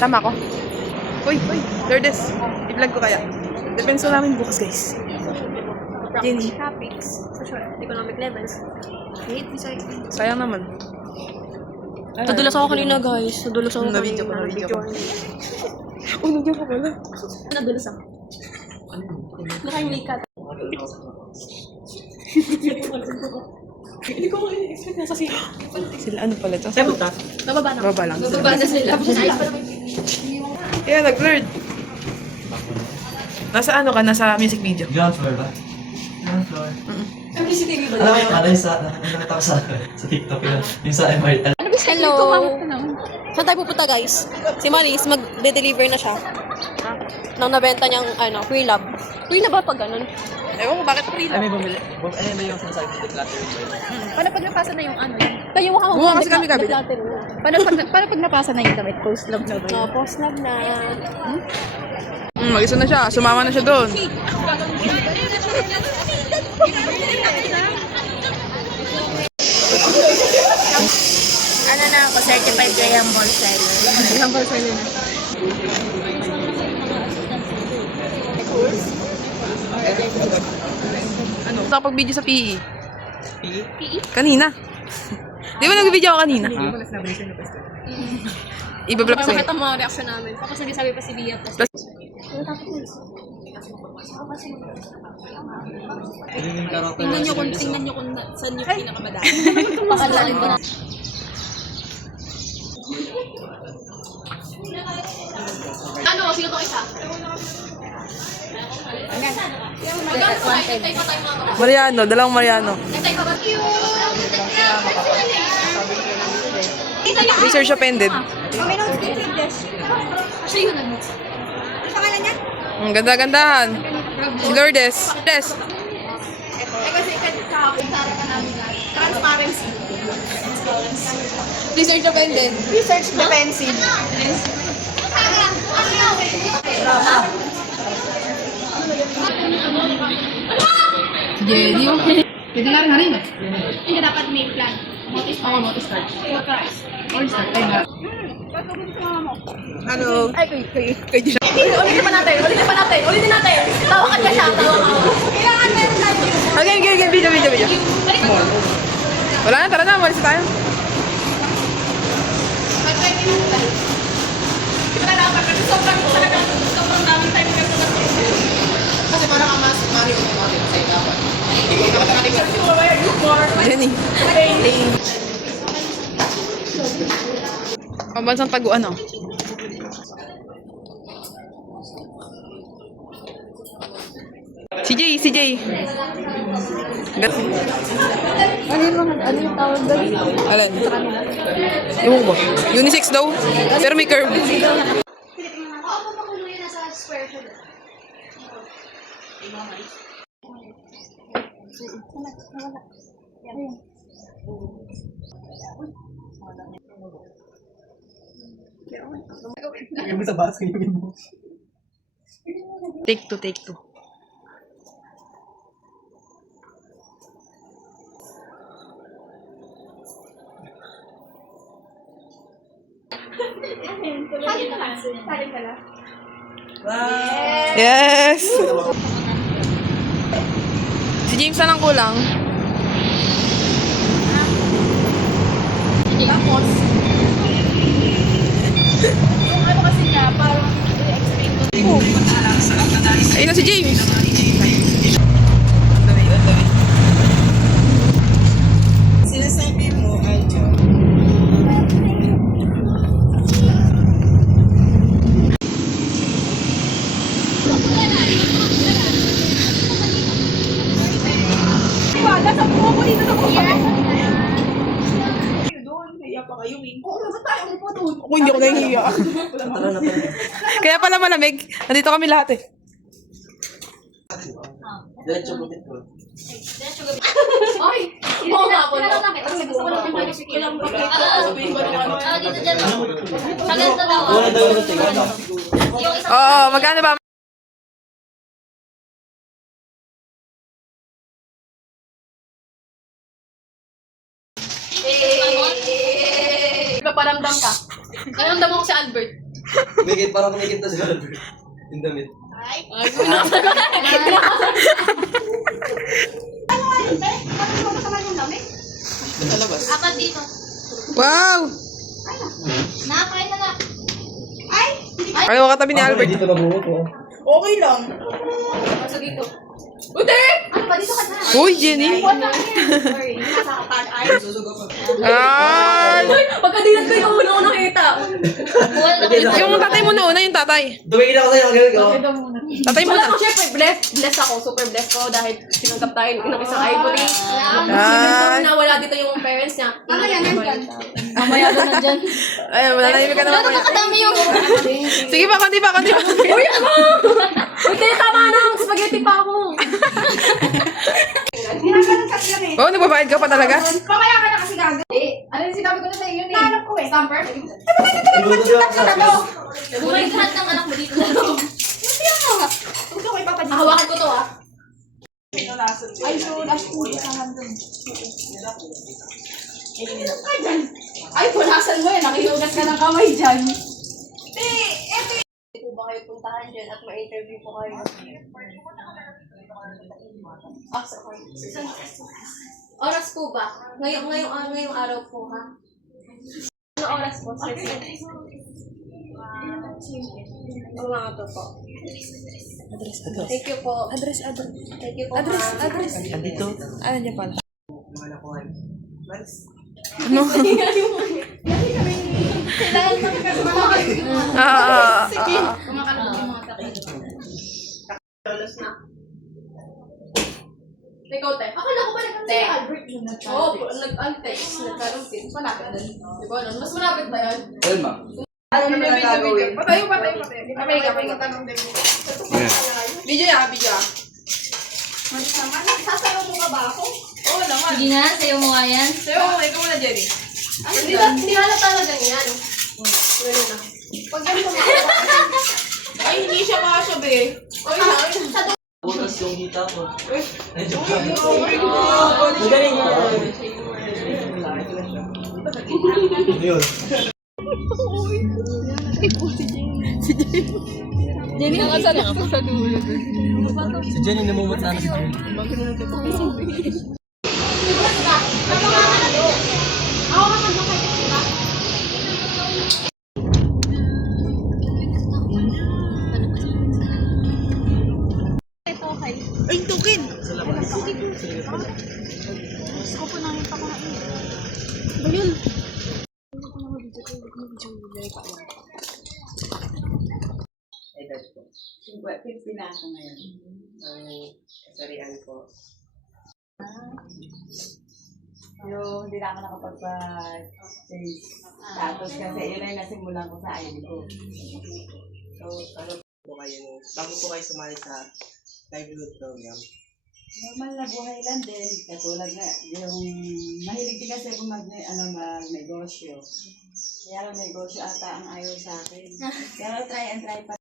Sama ako. Uy, Lourdes. I-vlog ko kaya. Depends na namin bukas, guys. Jenny. Topics, social, economic levels. Hate, Sayang naman. Nadulas ako kanina, guys. Nadulas ako kanina. Na-video ko. Oh, nandiyan ka pala. Nadulas ako. Naka-makeup. Hindi ko ma-expect na sa sila. Sila ano pala ito? Nababa na. Baba lang. Nababa na sila. Yeah, nag-blurred. Nasa ano ka? Nasa music video? Ground floor ba? Ground floor. CCTV ba? Alam mo yung ano yung nakita ko sa TikTok yun. Yung sa MRL. Hello. Saan tayo pupunta, guys? Si Maris, mag-deliver na siya. Nang nabenta niyang, free love. Free na ba pag ganun? Ewan ko, bakit free Ay, lang? may bumili. Ano ba yung sinasabi mo? Decluttering ba yun? Paano pag napasa na yung ano yan? Tayo mo ka Buwan kasi kami gabi. Paano pag napasa na yung damit? Post love na ba yun? Post love na. Mag-isa na siya. Sumama na siya doon. Ano na ako, certified kaya yung ball seller. Yung ball seller na. Ano? Nakapag-video sa PE. PE? Kanina. Di ba nag-video ako kanina? Iba-vlog Para sa'yo. makita mo ang reaction namin. Tapos nagsabi pa si Bia. Tingnan nyo kung saan yung pinakamadami. Pakalalim ba? Ano? Sino to isa? Mariano, dalawang Mariano. Research appended. Siya yun nag-mix. Ang ganda-gandahan. Si Lourdes. Lourdes. Transparency. Research appended. Research defensive. Jenny, okay. Pwede nga rin. Hindi dapat may plan. Ako, notice start. Or start. Ay, nga. Hello. Ay, kay Gisha. Ulitin pa natin. Tawakan ka siya. Kailangan na yung live yun. Okay, video. Wala na, tara na. Malis na tayo. Jenny. Pambansang taguan, no? Si Jay. Ano yung tawag doon? Alan? Ewan ko ba? Unisex daw. Pero may curve. Yung sa bus, yung mo. Take two. Yes! Si James na lang kulang. Tapos, yung ano kasi niya, parang i-explain ko. Ayun na si James. Sinasabi mo, Aljo. Wala, sa buho ko dito na po. Doon, kaya pa kayo eh. Oo, naman tayo upo doon. Ako hindi ako nahihiya. Kaya pala malamig. Nandito kami lahat eh. Diretso mo dito. Ay! Oo nga po. Kasi gusto ko lang yung mga walang pakita. Dito dyan. Sa ganito daw. Wala daw yung tingin. Oo, magkano ba? Paparamdam ka. Paramdam mo ko si Albert. Kumikit, parang kumikit na si Albert. Yung damit. Apat dito. Wow! Nakakain na nga. Ayaw ka katabi ni Albert. Dito na buhok ko. Okay lang. Masa dito. Ano ba dito ka na? Uy, Jenny. Sorry. Nakakapag ay. Ay! Pagkadilat ko yung una-unang kita. Yung tatay mo na una, yung tatay. Dumingin ako sa'yo, ganun ko. Tatay mo Wala na. ko, syempre, blessed ako. Super blessed ko dahil sinunggap tayo ng isang ivory. Ay. Na wala dito yung parents niya. Mamaya nandyan. Mamaya doon nandyan. Ay, mananahimik ka naman. Nakakadami yung... Sige pa, konti pa. Uy, ano? Uy, tama na. Spaghetti pa ako. Oh, nagbabayad ka pa talaga? Mamaya ka na kasi gago. Ano yung sinabi ko na sa iyo yun eh? Hanap ko eh. Stamper? Ibuto din ako sa... Bumalik lahat ng anak mo dito. Huwag ko kay Papa dito. Hawakan ko to ah. Ay, so last two isa nandun. Ay, punasan mo yan. Nakilugas ka ng kamay dyan. Hindi po ba kayo puntahan dyan at ma-interview po kayo? Ah, sorry. Oras po ba? Ngayong araw po ha? Ano oras po? Oo nga to po. Thank you po. Thank you po. Address. Andito. Ano niya pala? Ano? Kailangan kami kasi Sige. kumakalabot yung mga takay. Ikaw, te. Akala ko ba nag-text si Albert yung Oo, nag-text. Nagkaroon-text. Malapit din. Di ba? Mas malapit ba yan? Ayun, ma. Ano naman ang gagawin? Patayo. Kapay ka. Video ya. Sasayaw mo ka ba ako? Oo naman. Sige na, sayo mo nga yan. Sayo, ikaw muna, Jenny. Hindi halata na ganyan. Ganun na. Pag ganito mo Ay, hindi siya kasya, be. Bukas yung hita ko. Ay, joke Oh my lang. God. Magaling mo. Yun. Jenny, nakasal na ako sa dulo. Si Jenny namumot na si Jenny. Ay, tukin. Ay, dad po. 50 na ako ngayon. Ang kasarian ko. Yung hindi na ako nakapagpa-change status kasi yun ay nasimulan ko sa ID ko. So, ano po kayo, bago po kayo sumali sa livelihood program? Normal na buhay lang din. Katulad na yung mahilig din kasi ako mag-negosyo. Kaya lang negosyo ata ang ayaw sa akin. Pero try and try pa.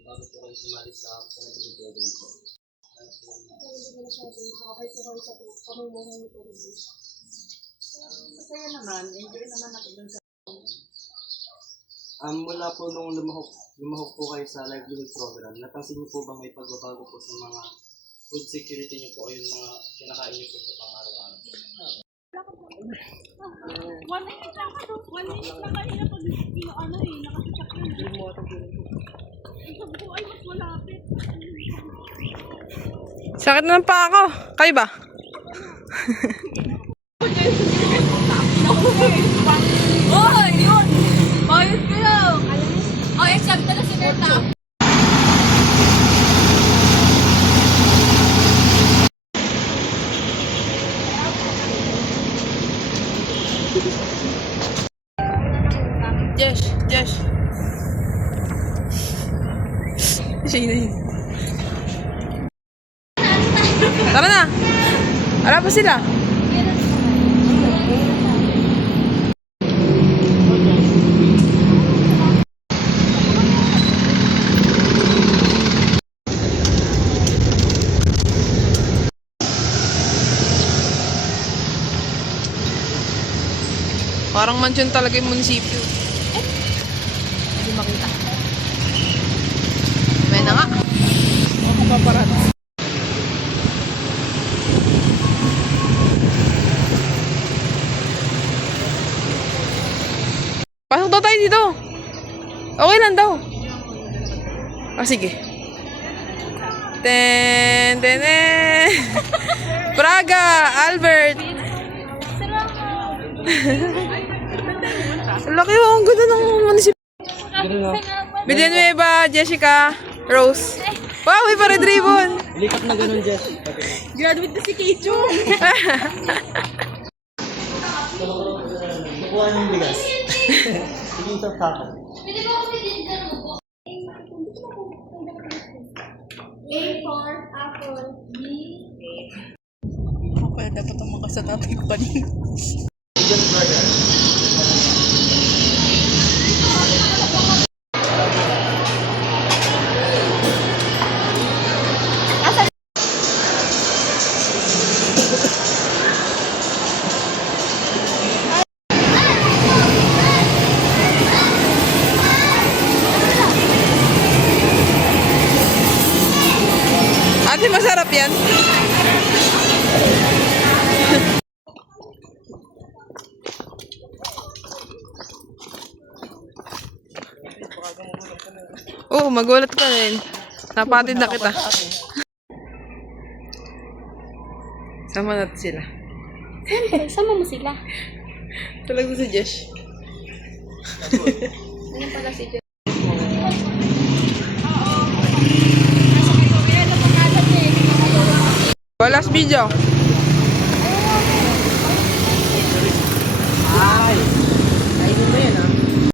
Bago po kayo sumali sa livelihood program po? Masaya naman. Enjoy naman ako dun sa... Mula po nung lumahok po kayo sa livelihood program, napansin niyo po ba may pagbabago po sa mga food security niyo po o yung mga kinakain niyo po sa pang-araw-araw? Sakit na ng paa ko. Kayo ba? Oy, yun! Ayos kayo! Ay, sabi ka na si Berta. Jesh. Siya yun. Tara na! Wala pa sila. Parang mansyon talaga yung munisipyo. Hindi makita. May na nga. Ako paparat. Pasok daw tayo dito. Okay lang daw. Ah, sige. Ten, ten, ten. Praga, Albert. Laki mo, ang ganda ng munisipyo. Villanueva, Jessica, Rose. Wow, may pa-red ribbon. Lipat na ganun, Jess. Graduate na si Keicho. Kukuha ng bigas. Sige, ito kako. A for apple. B. Kaya dapat ang mga sa tatay ko kanina. Ate, masarap yan. Oo, magulat ka rin. Napatid na kita. Sama natin sila. Siyempre, sama mo sila. Talaga si Josh. Ano pala si Josh? Last video.